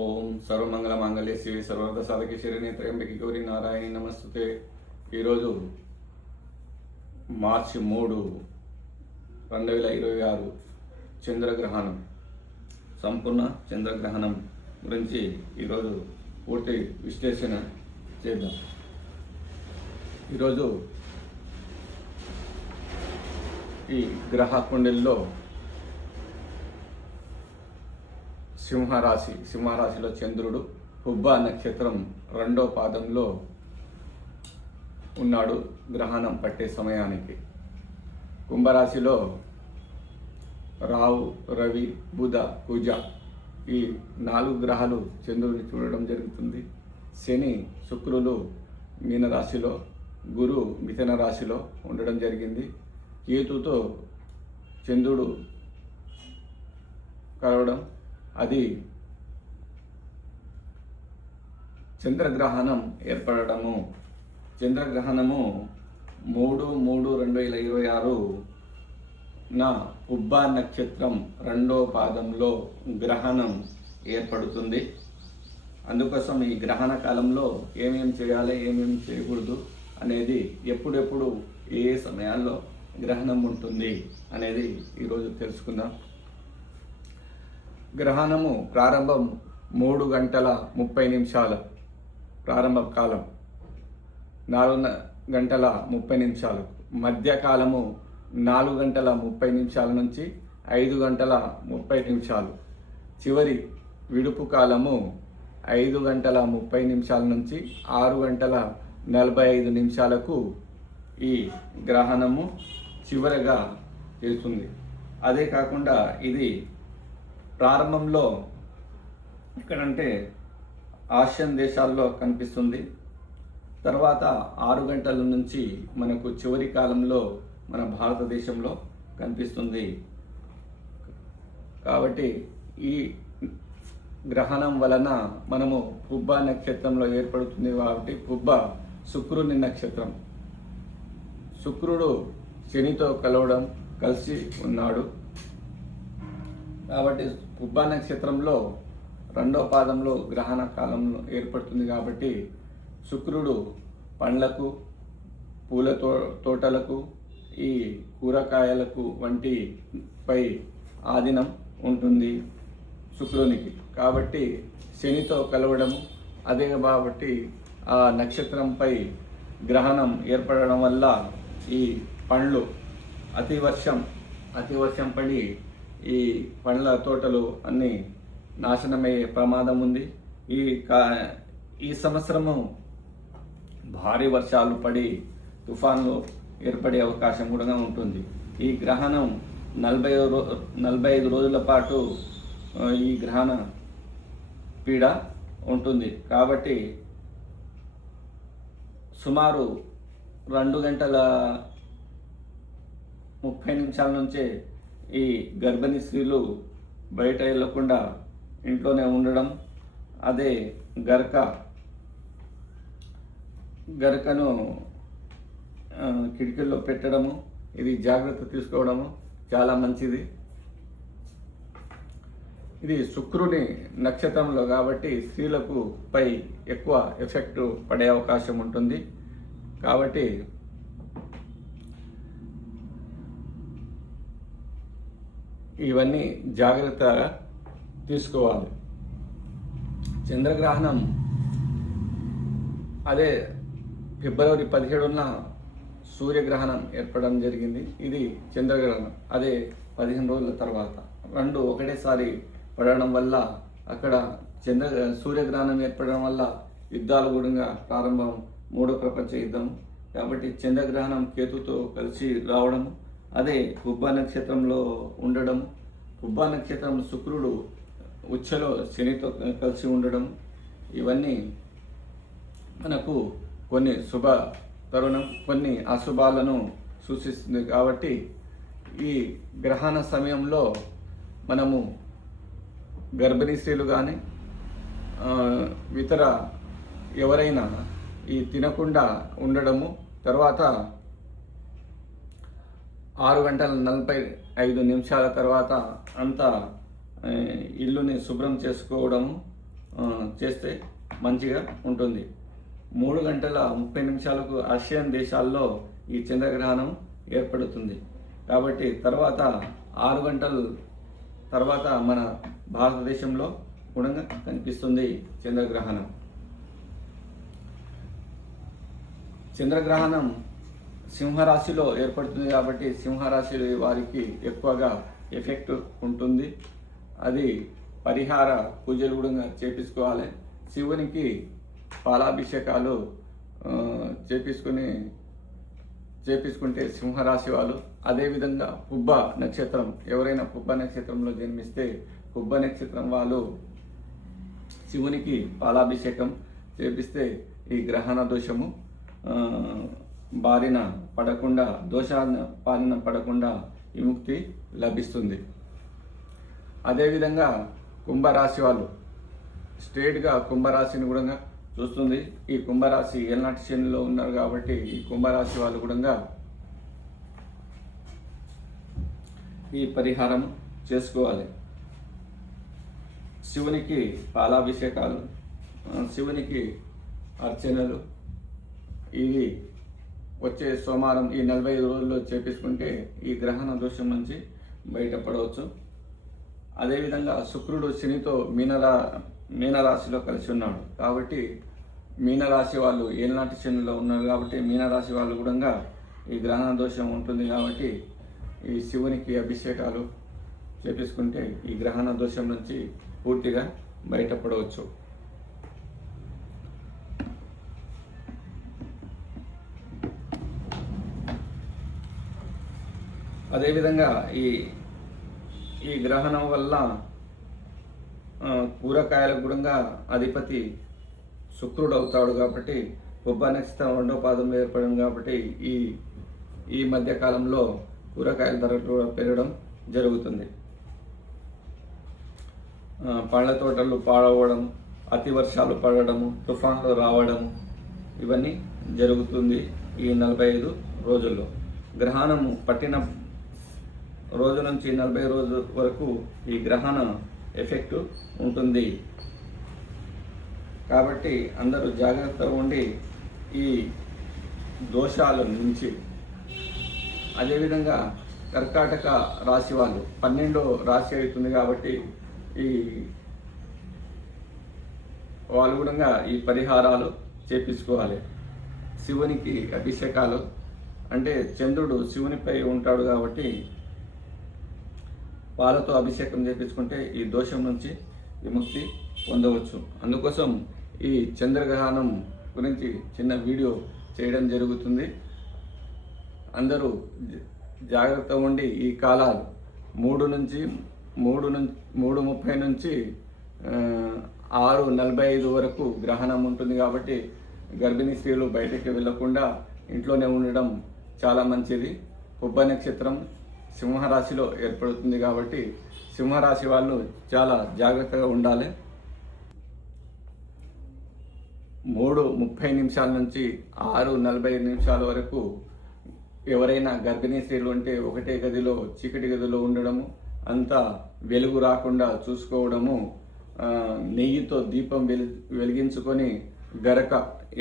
ఓం సర్వమంగళ మాంగళ్య శివే సర్వద సాధకి శరణ్యే త్రయంబకి గౌరీ నారాయణి నమస్తుతే. ఈరోజు మార్చి 3, 2026 చంద్రగ్రహణం, సంపూర్ణ చంద్రగ్రహణం గురించి ఈరోజు పూర్తి విశ్లేషణ చేద్దాం. ఈరోజు ఈ గ్రహ కుండలిలో సింహరాశిలో చంద్రుడు హుబ్బా నక్షత్రం 2వ పాదంలో ఉన్నాడు గ్రహణం పట్టే సమయానికి. కుంభరాశిలో రాహు, రవి, బుధ, కుజ ఈ 4 గ్రహాలు చంద్రుడిని చూడడం జరుగుతుంది. శని, శుక్రులు మీనరాశిలో, గురు మిథున రాశిలో ఉండడం జరిగింది. కేతుతో చంద్రుడు కలవడం, అది చంద్రగ్రహణం ఏర్పడము. చంద్రగ్రహణము 3/3/2026 నా ఉబ్బా నక్షత్రం 2వ పాదంలో గ్రహణం ఏర్పడుతుంది. అందుకోసం ఈ గ్రహణ కాలంలో ఏమేమి చేయాలి, ఏమేమి చేయకూడదు అనేది, ఎప్పుడెప్పుడు ఏ సమయాల్లో గ్రహణం ఉంటుంది అనేది ఈరోజు తెలుసుకుందాం. గ్రహణము ప్రారంభం 3:30 ప్రారంభ కాలం, 4:30 మధ్యకాలము 4:30 నుంచి 5:30, చివరి విడుపు కాలము 5:30 నుంచి 6:45 ఈ గ్రహణము చివరగా చేస్తుంది. అదే కాకుండా ఇది ప్రారంభంలో ఎక్కడంటే ఆసియన్ దేశాల్లో కనిపిస్తుంది. తర్వాత 6 గంటల నుంచి మనకు చివరి కాలంలో మన భారతదేశంలో కనిపిస్తుంది. కాబట్టి ఈ గ్రహణం వలన మనము పుబ్బా నక్షత్రంలో ఏర్పడుతుంది. కాబట్టి పుబ్బా శుక్రుని నక్షత్రం. శుక్రుడు శనితో కలిసి ఉన్నాడు. కాబట్టి పుబ్బా నక్షత్రంలో 2వ పాదంలో గ్రహణ కాలంలో ఏర్పడుతుంది. కాబట్టి శుక్రుడు పండ్లకు, పూల తోటలకు, ఈ కూరగాయలకు వంటి పై ఆధీనం ఉంటుంది శుక్రునికి. కాబట్టి శనితో కలవడము, అదే కాబట్టి ఆ నక్షత్రంపై గ్రహణం ఏర్పడడం వల్ల ఈ పండ్లు అతివర్షం పడి ఈ పండ్ల తోటలు అన్నీ నాశనమయ్యే ప్రమాదం ఉంది. ఈ సంవత్సరము భారీ వర్షాలు పడి తుఫాన్లు ఏర్పడే అవకాశం కూడా ఉంటుంది. ఈ గ్రహణం 45 రోజుల పాటు ఈ గ్రహణ పీడ ఉంటుంది. కాబట్టి సుమారు 2:30 నుంచే ఈ గర్భిణీ స్త్రీలు బయట వెళ్ళకుండా ఇంట్లోనే ఉండడం, అదే గరకను కిటికీల్లో పెట్టడము, ఇది జాగ్రత్త తీసుకోవడము చాలా మంచిది. ఇది శుక్రుని నక్షత్రంలో కాబట్టి స్త్రీలకు పై ఎక్కువ ఎఫెక్ట్ పడే అవకాశం ఉంటుంది. కాబట్టి ఇవన్నీ జాగ్రత్తగా తీసుకోవాలి. చంద్రగ్రహణం అదే ఫిబ్రవరి 17న సూర్యగ్రహణం ఏర్పడడం జరిగింది. ఇది చంద్రగ్రహణం అదే 15 రోజుల తర్వాత. 2 ఒకటేసారి పడడం వల్ల అక్కడ సూర్యగ్రహణం ఏర్పడడం వల్ల యుద్ధాలు కూడా ప్రారంభం, 3వ ప్రపంచ యుద్ధం. కాబట్టి చంద్రగ్రహణం కేతుతో కలిసి రావడం, అదే పుబ్బా నక్షత్రంలో ఉండడం, పుబ్బా నక్షత్రం శుక్రుడు ఉచ్చలో శనితో కలిసి ఉండడం, ఇవన్నీ మనకు కొన్ని శుభ తరుణం, కొన్ని అశుభాలను సూచిస్తుంది. కాబట్టి ఈ గ్రహణ సమయంలో మనము గర్భిణీ స్త్రీలు కానీ ఇతర ఎవరైనా ఈ తినకుండా ఉండడము, తర్వాత 6:45 తర్వాత అంతా ఇల్లుని శుభ్రం చేసుకోవడము, చేస్తే మంచిగా ఉంటుంది. 3 గంటల 30 నిమిషాలకు ఆసియన్ దేశాల్లో ఈ చంద్రగ్రహణం ఏర్పడుతుంది. కాబట్టి తర్వాత 6 గంటల తర్వాత మన భారతదేశంలో కూడా కనిపిస్తుంది చంద్రగ్రహణం. చంద్రగ్రహణం సింహరాశిలో ఏర్పడుతుంది కాబట్టి సింహరాశి వారికి ఎక్కువగా ఎఫెక్ట్ ఉంటుంది. అది పరిహార పూజలు కూడా చేపించుకోవాలి. శివునికి పాలాభిషేకాలు చేపించుకుంటే సింహరాశి వాళ్ళు. అదేవిధంగా పుబ్బ నక్షత్రం, ఎవరైనా పుబ్బ నక్షత్రంలో జన్మిస్తే పుబ్బ నక్షత్రం వాళ్ళు శివునికి పాలాభిషేకం చేపిస్తే ఈ గ్రహణ దోషము బారిన పడకుండా విముక్తి లభిస్తుంది. అదేవిధంగా కుంభరాశి వాళ్ళు స్ట్రేట్గా కుంభరాశిని కూడా చూస్తుంది. ఈ కుంభరాశి ఏళ్ళనాటి శనిలో ఉన్నారు కాబట్టి ఈ కుంభరాశి వాళ్ళు కూడా ఈ పరిహారం చేసుకోవాలి. శివునికి పాలాభిషేకాలు, శివునికి అర్చనలు ఇవి వచ్చే సోమవారం ఈ 45 రోజుల్లో చేపించుకుంటే ఈ గ్రహణ దోషం నుంచి బయటపడవచ్చు. అదేవిధంగా శుక్రుడు శనితో మీనరాశిలో కలిసి ఉన్నాడు కాబట్టి మీనరాశి వాళ్ళు ఏళ్ళనాటి శనిలో ఉన్నారు కాబట్టి మీనరాశి వాళ్ళు కూడా ఈ గ్రహణ దోషం ఉంటుంది కాబట్టి ఈ శివునికి అభిషేకాలు చేపించుకుంటే ఈ గ్రహణ దోషం నుంచి పూర్తిగా బయటపడవచ్చు. అదేవిధంగా ఈ గ్రహణం వల్ల కూరగాయలకు కూడా అధిపతి శుక్రుడు అవుతాడు కాబట్టి పుబ్బ నక్షత్రం 2వ పాదంలో ఏర్పడడం కాబట్టి ఈ మధ్య కాలంలో కూరగాయల ధరలు కూడా పెరగడం జరుగుతుంది. పళ్ళ తోటలు పాడవడం, అతి వర్షాలు పడడము, తుఫాన్లు రావడం ఇవన్నీ జరుగుతుంది ఈ 45 రోజుల్లో. గ్రహణము పట్టిన రోజు నుంచి 40 రోజుల వరకు ఈ గ్రహణ ఎఫెక్ట్ ఉంటుంది కాబట్టి అందరూ జాగ్రత్తగా ఉండి ఈ దోషాల నుంచి. అదేవిధంగా కర్కాటక రాశి వాళ్ళు 12వ రాశి అవుతుంది కాబట్టి వాళ్ళు కూడా ఈ పరిహారాలు చేపించుకోవాలి. శివునికి అభిషేకాలు అంటే చంద్రుడు శివునిపై ఉంటాడు కాబట్టి పాలతో అభిషేకం చేపించుకుంటే ఈ దోషం నుంచి విముక్తి పొందవచ్చు. అందుకోసం ఈ చంద్రగ్రహణం గురించి చిన్న వీడియో చేయడం జరుగుతుంది. అందరూ జాగ్రత్తగా ఉండి ఈ కాలాలు 3:30 నుంచి 6:45 వరకు గ్రహణం ఉంటుంది కాబట్టి గర్భిణీ స్త్రీలు బయటికి వెళ్లకుండా ఇంట్లోనే ఉండడం చాలా మంచిది. పుబ్బ నక్షత్రం సింహరాశిలో ఏర్పడుతుంది కాబట్టి సింహరాశి వాళ్ళు చాలా జాగ్రత్తగా ఉండాలి. 3:30 నిమిషాల నుంచి 6:45 నిమిషాల వరకు ఎవరైనా గర్భిణీ స్త్రీలు ఉంటే ఒకటే గదిలో చీకటి గదిలో ఉండడము, అంతా వెలుగు రాకుండా చూసుకోవడము, నెయ్యితో దీపం వెలిగించుకొని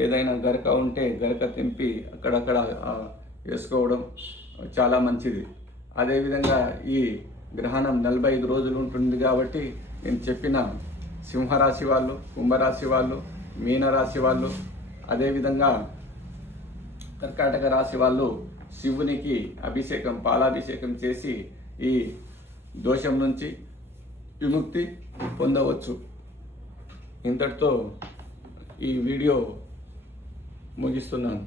ఏదైనా గరక ఉంటే గరక తెంపి అక్కడక్కడ వేసుకోవడం చాలా మంచిది. అదేవిధంగా ఈ గ్రహణం 45 రోజులు ఉంటుంది కాబట్టి నేను చెప్పిన సింహరాశి వాళ్ళు, కుంభరాశి వాళ్ళు, మీనరాశి వాళ్ళు, అదేవిధంగా కర్కాటక రాశి వాళ్ళు శివునికి పాలాభిషేకం చేసి ఈ దోషం నుంచి విముక్తి పొందవచ్చు. ఇంతటితో ఈ వీడియో ముగిస్తున్నాను.